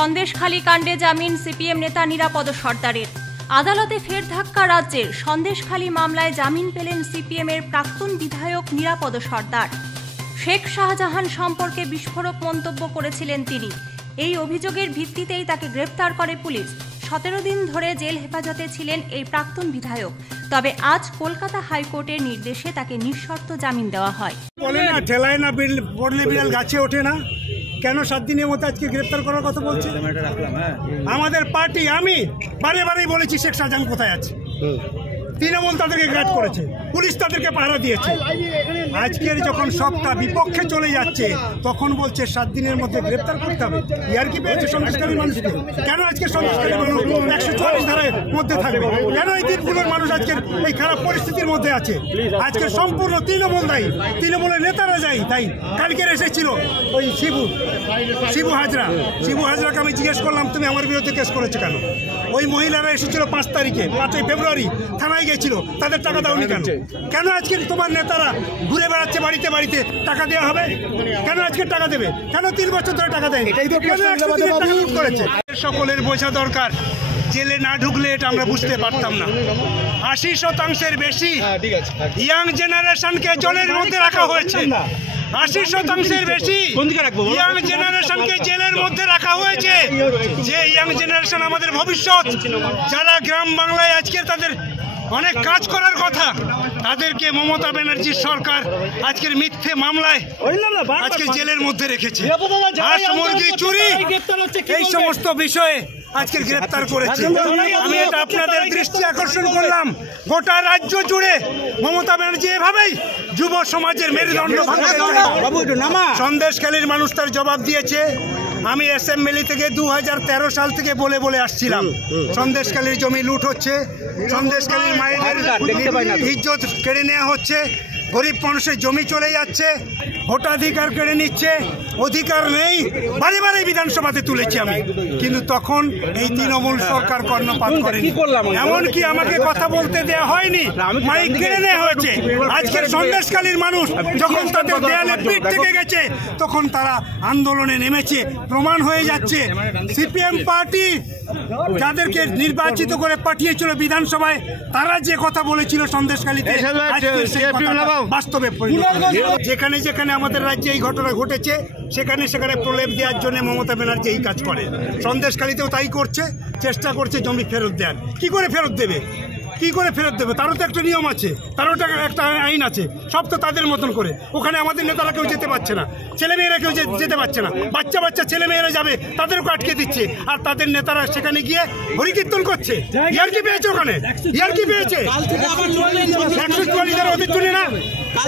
সন্দেশখালী কাণ্ডে জামিন সিপিএম নেতা নিরাপদ সর্দারের। আদালতে ফের ধাক্কা রাজ্যের। সন্দেশখালী মামলায় জামিন পেলেন সিপিএমের প্রাক্তন বিধায়ক নিরাপদ সর্দার। শেখ শাহজাহান সম্পর্কে বিস্ফোরক মন্তব্য করেছিলেন তিনি। এই অভিযোগের ভিত্তিতেই তাকে গ্রেফতার করে পুলিশ। 17 দিন ধরে জেল হেফাজতে ছিলেন এই প্রাক্তন বিধায়ক। তবে আজ কলকাতা হাইকোর্টের নির্দেশে তাকে নিঃশর্ত জামিন দেওয়া হয়। বলে না ঠেলায় না পড়লে বিড়াল গাছে ওঠে না, কেন 7 দিনের মধ্যে আজকে গ্রেফতার করার কথা বলছে? আমাদের পার্টি, আমি বারে বারেই বলেছি শেখ শাহজাহান কোথায় আছে। তৃণমূল তাদেরকে গ্রেড করেছে, পুলিশ তাদেরকে পাহারা দিয়েছে। আজকের যখন সবটা বিপক্ষে চলে যাচ্ছে তখন বলছে 7 দিনের মধ্যে গ্রেফতার করতে হবে। ইয়ার কি পেয়েছে সন্দেশখালীর মানুষকে? কেন আজকে সন্দেশখালীর মানুষ 144 ধারার মধ্যে থাকবে? কেন এই দিনগুলোর মানুষ আজকের এই খারাপ পরিস্থিতির মধ্যে আছে? আজকে সম্পূর্ণ তৃণমূল দায়ী, তৃণমূলের নেতারা দায়ী। কালকের এসেছিল ওই শিবু হাজরাকে আমি জিজ্ঞেস করলাম, তুমি আমার বিরুদ্ধে কেস করেছো কেন? ওই মহিলারা এসেছিল 5 তারিখে, 5ই ফেব্রুয়ারি, থানায় গেছিল, তাদের টাকা দাওনি কেন? কেন আজকে তোমার নেতারা ঘুরে বেড়াচ্ছে বাড়িতে বাড়িতে? টাকা দেওয়া হবে কেন? আজকে টাকা দেবে কেন? 3 বছর ধরে টাকা দেয়নি, করেছে। সকলের বোঝা দরকার, জেলে না ঢুকলে এটা আমরা বুঝতে পারতাম না। 80% বেশি ইয়াং জেনারেশনকে জেলের মধ্যে রাখা হয়েছে। 80% বেশি ইয়াং জেনারেশনকে জেলের মধ্যে রাখা হয়েছে। যে ইয়াং জেনারেশন আমাদের ভবিষ্যৎ, যারা গ্রাম বাংলায় আজকে তাদের অনেক কাজ করার কথা, তাদেরকে মমতা ব্যানার্জির সরকার আজকের মিথ্যে মামলায় আজকে জেলের মধ্যে রেখেছে। হাঁস মুরগি চুরি, এই সমস্ত বিষয়ে আজকে গ্রেফতার করেছে। আমি এটা আপনাদের দৃষ্টি আকর্ষণ করলাম। গোটা রাজ্য জুড়ে মমতা ব্যানার্জি এভাবেই যুব সমাজের মেরুদণ্ড সন্দেশখালীর মানুষ তার জবাব দিয়েছে। আমি অ্যাসেম্বলি থেকে 2013 সাল থেকে বলে আসছিলাম, সন্দেশখালীর জমি লুট হচ্ছে, সন্দেশখালীর মায়েদের ইজ্জত কেড়ে নেওয়া হচ্ছে, গরিব মানুষের জমি চলে যাচ্ছে, ভোটাধিকার কেড়ে নিচ্ছে, অধিকার নেই। বারে বারে বিধানসভাতে তুলেছি আমি, কিন্তু তখন এই তৃণমূল সরকার কর্ণপাত করেনি। এমনকি আমাকে কথা বলতে দেওয়া হয়নি, মাইক কেড়ে নেওয়া হয়েছে। আজকের সন্দেশখালীর মানুষ যখন তাদের দেয়ালে পিঠ থেকে গেছে, তখন তারা আন্দোলনে নেমেছে। প্রমাণ হয়ে যাচ্ছে সিপিএম পার্টি যাদেরকে নির্বাচিত করে পাঠিয়েছিল বিধানসভায়, তারা যে কথা বলেছিল সন্দেশখালীতে বাস্তবে যেখানে যেখানে আমাদের রাজ্যে এই ঘটনা ঘটেছে, সেখানে প্রলেপ দেওয়ার জন্য মমতা ব্যানার্জি এই কাজ করে। সন্দেশখালীতেও তাই করছে, চেষ্টা করছে জমি ফেরত দেওয়ার। কি করে ফেরত দেবে? তারও তো একটা নিয়ম আছে, তারও একটা আইন আছে। সব তো তাদের মতন করে। ওখানে আমাদের নেতারা কেউ যেতে পারছে না, ছেলেমেয়েরা কেউ যেতে পারছে না। বাচ্চা ছেলেমেয়েরা যাবে, তাদেরকে আটকে দিচ্ছে। আর তাদের নেতারা সেখানে গিয়ে হরিকীর্তন করছে। ইয়ার কি পেয়েছে? ওখানে ইয়ার কি পেয়েছে? 144 ধারা ওদের জন্য না,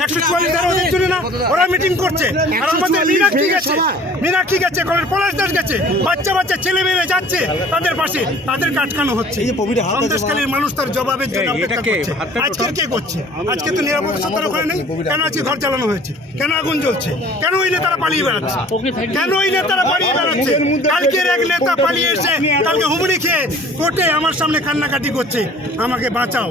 144 ধারা ওদের জন্য না। ওরা মিটিং করছে। আর আমাদের মীনাক্ষী গেছে, পলাশ দাস গেছে, বাচ্চা ছেলেমেয়েরা যাচ্ছে তাদের পাশে, তাদেরকে আটকানো হচ্ছে। সন্দেশখালীর মানুষ তার জবাবের জন্য অপেক্ষা করছে। আজকে কে করছে? আজকে তো নিরাপদ সত্তার ওখানে নেই। কেন আজকে ঘর জ্বালানো হয়েছে? কেন আগুন জ্বলছে? কেন ওই নেতারা পালিয়ে বেড়াচ্ছে? কালকের এক নেতা পালিয়ে এসে কালকে হুমড়ি খেয়ে কোর্টে আমার সামনে কান্নাকাটি করছে, আমাকে বাঁচাও।